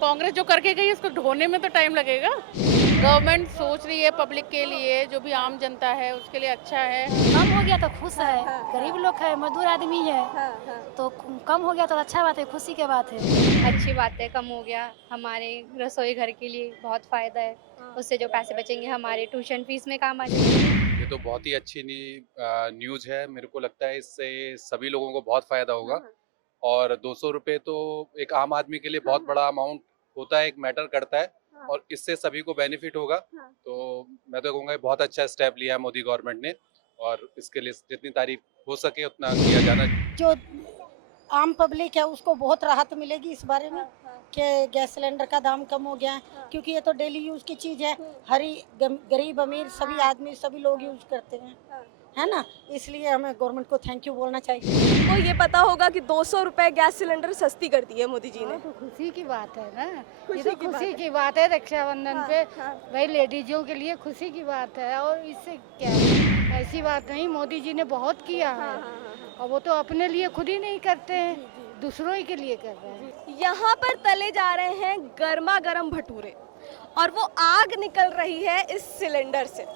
कांग्रेस जो करके गई उसको ढोने में तो टाइम लगेगा। गवर्नमेंट सोच रही है पब्लिक के लिए, जो भी आम जनता है उसके लिए अच्छा है। कम हो गया तो खुश है। हाँ, गरीब हाँ। लोग है, मजदूर आदमी है, हाँ, हाँ। तो कम हो गया तो अच्छा बात है, खुशी की बात है। अच्छी बात है, कम हो गया। हमारे रसोई घर के लिए बहुत फ़ायदा है। हाँ। उससे जो पैसे बचेंगे हमारे ट्यूशन फीस में काम आ जाएंगे। ये तो बहुत ही अच्छी न्यूज़ है। मेरे को लगता है इससे सभी लोगों को बहुत फ़ायदा होगा। हाँ, और 200 रुपये तो एक आम आदमी के लिए बहुत बड़ा अमाउंट होता है, एक मैटर करता है। हाँ, और इससे सभी को बेनिफिट होगा। हाँ। तो मैं तो कहूँगा ये बहुत अच्छा स्टेप लिया है मोदी गवर्नमेंट ने। और इसके लिए जितनी तारीफ हो सके उतना किया जाना। जो आम पब्लिक है उसको बहुत राहत मिलेगी इस बारे में हाँ, हाँ। कि गैस सिलेंडर का दाम कम हो गया है, हाँ। क्योंकि ये तो डेली यूज़ की चीज़ है। गरीब अमीर सभी आदमी सभी लोग यूज़ करते हैं, हाँ। है ना। इसलिए हमें गवर्नमेंट को थैंक यू बोलना चाहिए। को ये पता होगा कि 200 रुपए गैस सिलेंडर सस्ती कर दी है मोदी जी ने। तो खुशी की बात है ना, ये खुशी तो की बात खुशी है। की बात है रक्षाबंधन हाँ, पे। हाँ। भाई लेडीजों के लिए खुशी की बात है, और इससे क्या ऐसी बात नहीं, मोदी जी ने बहुत किया हाँ, है। हाँ, हाँ। और वो तो अपने लिए खुद ही नहीं करते हैं, दूसरों ही के लिए कर रहे हैं। यहाँ पर तले जा रहे हैं गर्मा गर्म भटूरे और वो आग निकल रही है इस सिलेंडर से।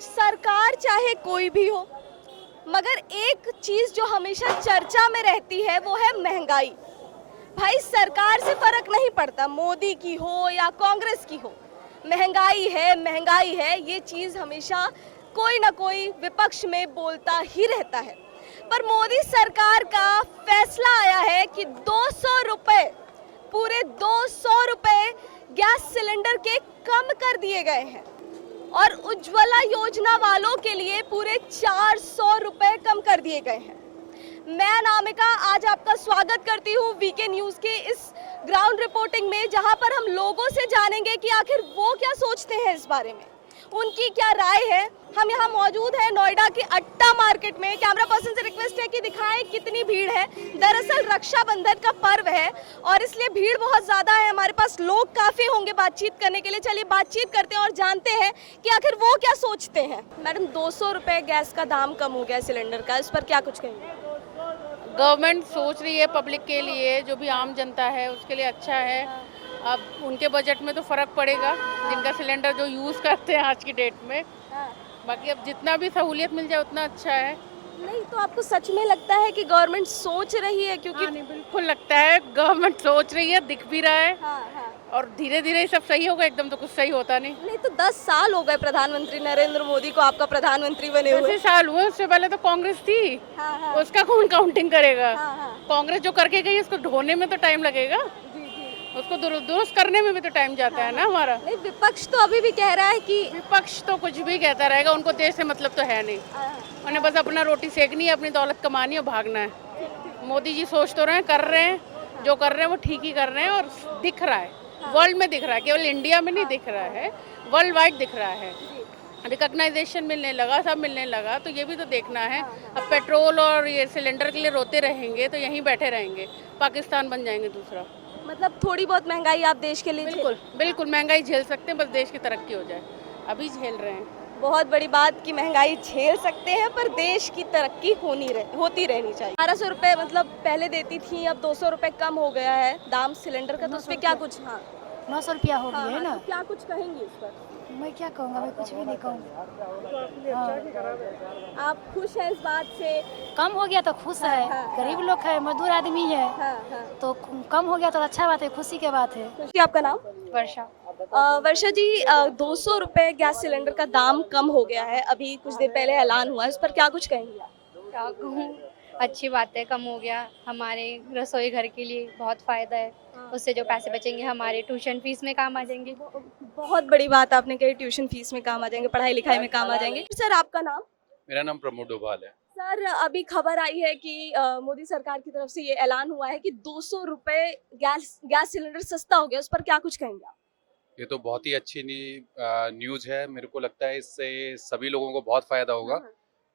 सरकार चाहे कोई भी हो, मगर एक चीज जो हमेशा चर्चा में रहती है वो है महंगाई। भाई सरकार से फर्क नहीं पड़ता, मोदी की हो या कांग्रेस की हो, महंगाई है ये चीज हमेशा कोई ना कोई विपक्ष में बोलता ही रहता है। पर मोदी सरकार का फैसला आया है कि 200 रुपए, पूरे 200 रुपए गैस सिलेंडर के कम कर दिए गए हैं। और उज्ज्वला योजना वालों के लिए पूरे 400 रुपए कम कर दिए गए हैं। मैं अनामिका आज आपका स्वागत करती हूँ वीके न्यूज के इस ग्राउंड रिपोर्टिंग में, जहां पर हम लोगों से जानेंगे कि आखिर वो क्या सोचते हैं इस बारे में, उनकी क्या राय है। हम यहाँ मौजूद हैं नोएडा के अट्टा मार्केट में। कैमरा पर्सन से रिक्वेस्ट है कि दिखाएं कितनी भीड़ है। दरअसल रक्षाबंधन का पर्व है और इसलिए भीड़ बहुत ज्यादा है। हमारे पास लोग काफी होंगे बातचीत करने के लिए। चलिए बातचीत करते हैं और जानते हैं कि आखिर वो क्या सोचते हैं। मैडम 200 रुपए गैस का दाम कम हो गया सिलेंडर का, इस पर क्या कुछ कहेंगे? गवर्नमेंट सोच रही है पब्लिक के लिए, जो भी आम जनता है उसके लिए अच्छा है। अब उनके बजट में तो फ़र्क पड़ेगा, जिनका सिलेंडर जो यूज़ करते हैं आज की डेट में। बाकी अब जितना भी सहूलियत मिल जाए उतना अच्छा है। नहीं तो आपको सच में लगता है कि गवर्नमेंट सोच रही है? क्योंकि हाँ, नहीं, बिल्कुल लगता है गवर्नमेंट सोच रही है, दिख भी रहा है। हाँ, हाँ। और धीरे धीरे ही सब सही होगा, एकदम तो कुछ सही होता नहीं। नहीं तो 10 साल हो गए प्रधानमंत्री नरेंद्र मोदी को आपका प्रधानमंत्री बने हुए। 10 साल हुए, उससे पहले तो कांग्रेस थी। हाँ, हाँ। उसका कौन काउंटिंग करेगा? हाँ, हाँ। कांग्रेस जो करके गई उसको ढोने में तो टाइम लगेगा, जी, जी। उसको दुरुस्त करने में भी तो टाइम जाता है ना हमारा। नहीं विपक्ष तो अभी भी कह रहा है कि विपक्ष तो कुछ भी कहता रहेगा, उनको देश से मतलब तो है नहीं। उन्हें बस अपना रोटी सेकनी है, अपनी दौलत कमानी है और भागना है। मोदी जी सोच तो रहे हैं, कर रहे हैं, जो कर रहे हैं वो ठीक ही कर रहे हैं और दिख रहा है, वर्ल्ड में दिख रहा है, केवल इंडिया में नहीं दिख रहा है, वर्ल्ड वाइड दिख रहा है। रिकॉग्नाइजेशन मिलने लगा, सब मिलने लगा, तो ये भी तो देखना है। अब पेट्रोल और ये सिलेंडर के लिए रोते रहेंगे तो यहीं बैठे रहेंगे, पाकिस्तान बन जाएंगे दूसरा। मतलब थोड़ी बहुत महंगाई आप देश के लिए बिल्कुल बिल्कुल महंगाई झेल सकते हैं, बस देश की तरक्की हो जाए। अभी झेल रहे हैं। बहुत बड़ी बात कि महंगाई झेल सकते हैं पर देश की तरक्की होती रहनी चाहिए। 1200 रुपए मतलब पहले देती थी, अब 200 रुपए कम हो गया है दाम सिलेंडर का, तो उस पर क्या कुछ? हाँ 900 रुपया हो हाँ, गया है ना। तो क्या कुछ कहेंगे इस पर? मैं क्या कहूँगा, मैं कुछ भी नहीं कहूँगी। हाँ। आप खुश हैं इस बात से? कम हो गया तो खुश है। हाँ। गरीब लोग है, मजदूर आदमी है, हाँ, हाँ। तो कम हो गया तो अच्छा बात है, खुशी की बात है। खुशी। आपका नाम? वर्षा। वर्षा जी, 200 रुपए गैस सिलेंडर का दाम कम हो गया है, अभी कुछ देर पहले ऐलान हुआ है, इस पर क्या कुछ कहेंगे आप? क्या कहूँ, अच्छी बात है, कम हो गया। हमारे रसोई घर के लिए बहुत फ़ायदा है। उससे जो पैसे बचेंगे हमारे ट्यूशन फीस में काम आ जाएंगे। बहुत बड़ी बात आपने कही, ट्यूशन फीस में काम आ जाएंगे, पढ़ाई लिखाई में काम आ जाएंगे। सर आपका नाम? मेरा नाम प्रमोद डोभाल है। सर अभी खबर आई है कि मोदी सरकार की तरफ से ये ऐलान हुआ है कि 200 रुपए गैस सिलेंडर सस्ता हो गया, उस पर क्या कुछ कहेंगे आप? ये तो बहुत ही अच्छी न्यूज़ है। मेरे को लगता है इससे सभी लोगों को बहुत फ़ायदा होगा।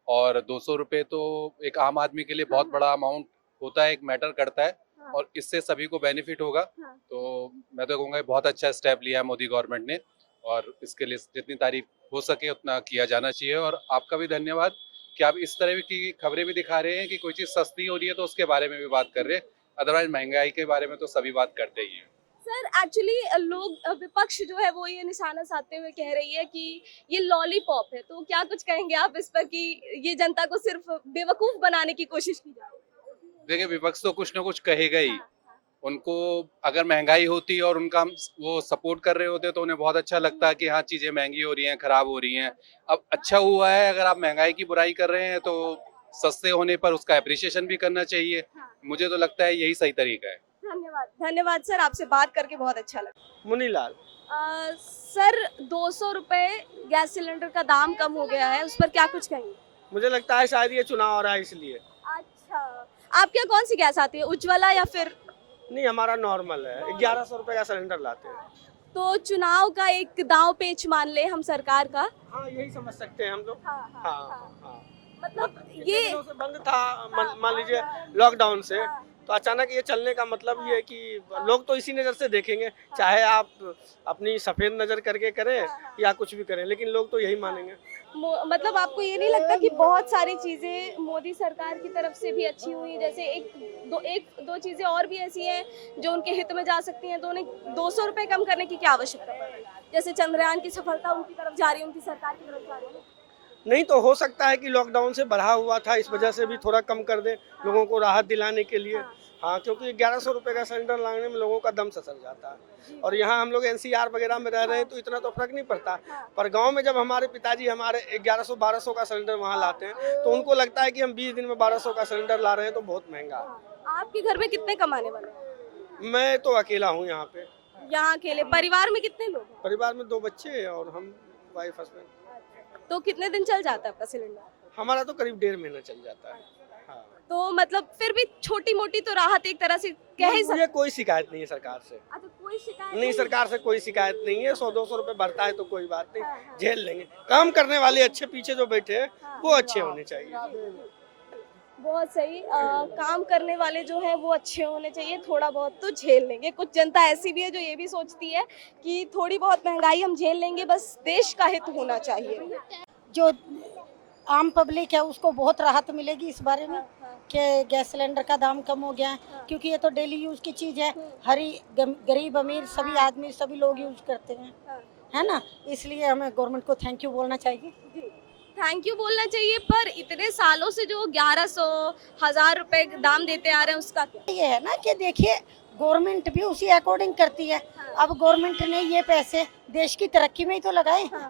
और 200 रुपये तो एक आम आदमी के लिए बहुत बड़ा अमाउंट होता है, एक मैटर करता है। और इससे सभी को बेनिफिट होगा। तो मैं तो कहूँगा ये बहुत अच्छा स्टेप लिया है मोदी गवर्नमेंट ने। और इसके लिए जितनी तारीफ हो सके उतना किया जाना चाहिए। और आपका भी धन्यवाद कि आप इस तरह की खबरें भी दिखा रहे हैं कि कोई चीज़ सस्ती हो रही है तो उसके बारे में भी बात कर रहे हैं। अदरवाइज महंगाई के बारे में तो सभी बात करते ही हैं। सर एक्चुअली लोग विपक्ष जो है वो ये निशाना साधते हुए कह रही है कि ये लॉलीपॉप है, तो क्या कुछ कहेंगे आप इस पर कि ये जनता को सिर्फ बेवकूफ बनाने की कोशिश की जा रही है? देखिए, विपक्ष तो कुछ ना कुछ कहेगा ही। उनको अगर महंगाई होती और उनका वो सपोर्ट कर रहे होते तो उन्हें बहुत अच्छा लगता कि हाँ, चीजें महंगी हो रही हैं, खराब हो रही हैं। अब अच्छा हुआ है, अगर आप महंगाई की बुराई कर रहे हैं तो सस्ते होने पर उसका अप्रिसिएशन भी करना चाहिए। मुझे तो लगता है यही सही तरीका है। धन्यवाद धन्यवाद सर, आपसे बात करके बहुत अच्छा लगा। मुनीलाल। सर 200 रुपए गैस सिलेंडर का दाम कम हो गया है, उस पर क्या कुछ कहेंगे? मुझे लगता है शायद ये चुनाव हो रहा है इसलिए। अच्छा, आपके यहाँ कौन सी गैस आती है, उज्ज्वला या फिर? नहीं, हमारा नॉर्मल है, 1100 रुपए का सिलेंडर लाते हैं। तो चुनाव का एक दांव पेच मान ले हम सरकार का। हाँ, यही समझ सकते हैं हम लोग। हाँ। मतलब इतने ये दिनों से बंद था, मान लीजिए लॉकडाउन से, तो अचानक ये चलने का मतलब ये है कि लोग तो इसी नज़र से देखेंगे, चाहे आप अपनी सफ़ेद नज़र करके करें या कुछ भी करें, लेकिन लोग तो यही मानेंगे। मतलब आपको ये नहीं लगता कि बहुत सारी चीजें मोदी सरकार की तरफ से भी अच्छी हुई, जैसे एक दो चीजें और भी ऐसी हैं जो उनके हित में जा सकती हैं, तो उन्हें 200 रुपए कम करने की क्या आवश्यकता पड़ रही है? जैसे चंद्रयान की सफलता उनकी तरफ जा रही है, उनकी सरकार की तरफ जा रही है। नहीं तो हो सकता है कि लॉकडाउन से बढ़ा हुआ था, इस वजह से भी थोड़ा कम कर दे लोगों को राहत दिलाने के लिए। हाँ, क्योंकि 1100 रुपए का सिलेंडर लाने में लोगों का दम ससर जाता है, और यहाँ हम लोग एनसीआर वगैरह में रह रहे हैं तो इतना तो फर्क नहीं पड़ता, पर गांव में जब हमारे पिताजी हमारे 1100-1200 का सिलेंडर वहाँ लाते हैं तो उनको लगता है कि हम 20 दिन में 1200 का सिलेंडर ला रहे हैं, तो बहुत महंगा है। आपके घर में कितने कमाने वाले हैं? मैं तो अकेला हूँ यहाँ पे। यहाँ अकेले? परिवार में कितने लोग हैं? परिवार में 2 बच्चे हैं और हम वाइफ हस्बैंड। तो कितने दिन चल जाता है आपका सिलेंडर? हमारा तो करीब 1.5 महीना चल जाता है। हाँ। तो मतलब फिर भी छोटी मोटी तो राहत एक तरह से कह ही सकते। मुझे कोई शिकायत नहीं है सरकार से। अच्छा, कोई शिकायत नहीं, सरकार से कोई शिकायत नहीं है। 100-200 रुपए बढ़ता है तो कोई बात नहीं, झेल लेंगे। काम करने वाले अच्छे पीछे जो बैठे हैं वो अच्छे होने चाहिए। बहुत सही। काम करने वाले जो है वो अच्छे होने चाहिए, थोड़ा बहुत तो झेल लेंगे। कुछ जनता ऐसी भी है जो ये भी सोचती है कि थोड़ी बहुत महंगाई हम झेल लेंगे, बस देश का हित होना चाहिए। जो आम पब्लिक है उसको बहुत राहत मिलेगी इस बारे में कि गैस सिलेंडर का दाम कम हो गया है, क्योंकि ये तो डेली यूज़ की चीज़ है। गरीब अमीर सभी आदमी सभी लोग यूज़ करते हैं, है ना, इसलिए हमें गवर्नमेंट को थैंक यू बोलना चाहिए। थैंक यू बोलना चाहिए, पर इतने सालों से जो 1100-1000 रुपए दाम देते आ रहे हैं उसका क्या? ये है ना कि देखिए गवर्नमेंट भी उसी अकॉर्डिंग करती है। अब गवर्नमेंट ने ये पैसे देश की तरक्की में ही तो लगाए हैं,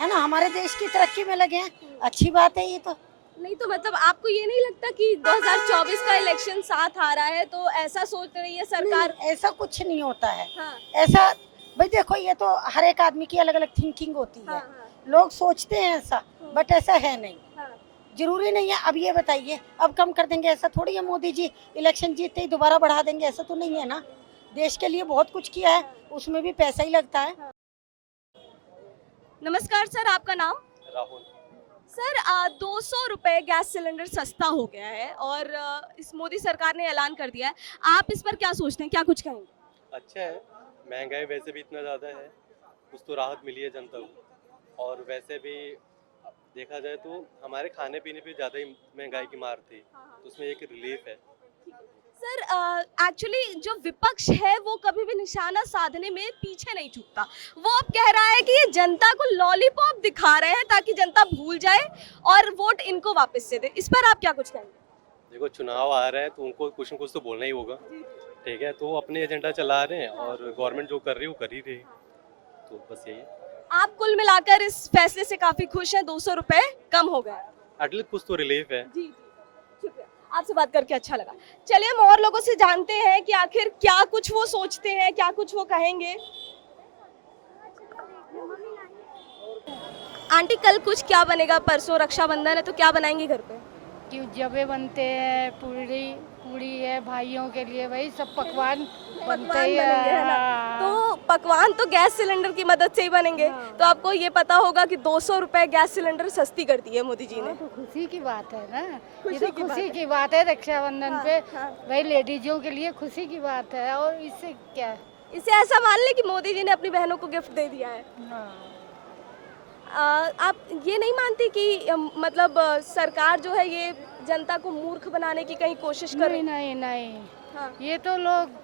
है ना, हमारे देश की तरक्की में लगे हैं, अच्छी बात है ये तो। नहीं तो मतलब आपको ये नहीं लगता कि 2024 का इलेक्शन साथ आ रहा है तो ऐसा सोच रही है सरकार? नहीं, ऐसा कुछ नहीं होता है। हाँ, ऐसा भाई देखो, ये तो हर एक आदमी की अलग अलग थिंकिंग होती है। लोग सोचते हैं ऐसा, बट ऐसा है नहीं, जरूरी नहीं है। अब ये बताइए, अब कम कर देंगे ऐसा थोड़ी है, मोदी जी इलेक्शन जीतते ही दोबारा बढ़ा देंगे, ऐसा तो नहीं है ना। देश के लिए बहुत कुछ किया है, उसमें भी पैसा ही लगता है। नमस्कार सर, आपका नाम? राहुल। सर 200 रुपए गैस सिलेंडर सस्ता हो गया है और इस मोदी सरकार ने ऐलान कर दिया है, आप इस पर क्या सोचते हैं, क्या कुछ कहेंगे? अच्छा है, महंगाई वैसे भी इतना ज़्यादा है, कुछ तो राहत मिली है जनता को, और वैसे भी देखा जाए तो हमारे खाने पीने पे ज़्यादा ही महंगाई की मार थी, तो उसमें एक रिलीफ है। सर एक्चुअली जो विपक्ष है वो कभी भी निशाना साधने में पीछे नहीं छूटता। वो अब कह रहा है कि ये जनता को लॉलीपॉप दिखा रहे हैं ताकि जनता भूल जाए और वोट इनको वापस से दे। इस पर आप क्या कुछ कहेंगे? देखो, चुनाव आ रहा है तो उनको कुछ न कुछ तो बोलना ही होगा, ठीक है, तो अपने एजेंडा चला रहे हैं और गवर्नमेंट जो कर रही है वो कर ही रही है, तो बस यही है। आप कुल मिलाकर इस फैसले से काफी खुश हैं, 200 रुपए कम हो गए? एटलीस्ट कुछ तो रिलीफ है। जी, शुक्रिया, आपसे बात करके अच्छा लगा। चलिए हम और लोगों से जानते हैं कि आखिर क्या कुछ वो सोचते हैं, क्या कुछ वो कहेंगे। आंटी, कल कुछ क्या बनेगा? परसों रक्षाबंधन है तो क्या बनाएंगी घर पे? कि जबे बनते हैं, पूड़ी है भाइयों के लिए, वही सब पकवान बनते पकवान ही बनेंगे, है ना? तो पकवान तो गैस सिलेंडर की मदद से ही बनेंगे। तो आपको ये पता होगा कि 200 रुपए गैस सिलेंडर सस्ती कर दी है मोदी जी ने। तो खुशी की बात है ना, ये खुशी तो की बात खुशी है। की बात है रक्षाबंधन पे। हाँ। भाई लेडीजों के लिए खुशी की बात है, और इससे क्या है? इसे ऐसा मान ले कि मोदी जी ने अपनी बहनों को गिफ्ट दे दिया है। आप ये नहीं मानती कि मतलब सरकार जो है ये जनता को मूर्ख बनाने की कहीं कोशिश कर रही नहीं नहीं नहीं, हाँ। ये तो लोग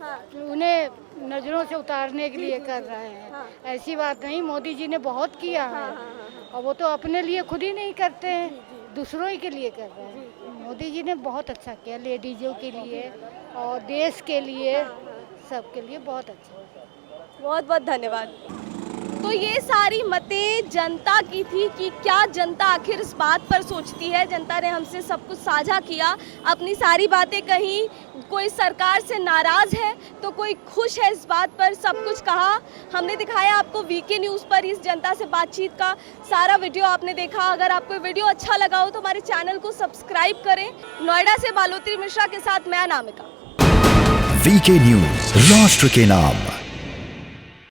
हाँ। उन्हें नजरों से उतारने के लिए कर रहे हैं। हाँ। ऐसी बात नहीं, मोदी जी ने बहुत किया हाँ, है। हाँ, हाँ, और वो तो अपने लिए खुद ही नहीं करते हैं, दूसरों ही के लिए कर रहे हैं। मोदी जी ने बहुत अच्छा किया, लेडीजों के लिए और देश के लिए, सबके लिए बहुत अच्छा। बहुत बहुत धन्यवाद। तो ये सारी मतें जनता की थी कि क्या जनता आखिर इस बात पर सोचती है। जनता ने हमसे सब कुछ साझा किया, अपनी सारी बातें कही। कोई सरकार से नाराज़ है तो कोई खुश है, इस बात पर सब कुछ कहा। हमने दिखाया आपको वीके न्यूज़ पर इस जनता से बातचीत का सारा वीडियो आपने देखा। अगर आपको वीडियो अच्छा लगा हो तो हमारे चैनल को सब्सक्राइब करें। नोएडा से बालोत्री मिश्रा के साथ मैं अनामिका। वीके न्यूज़, राष्ट्र के नाम।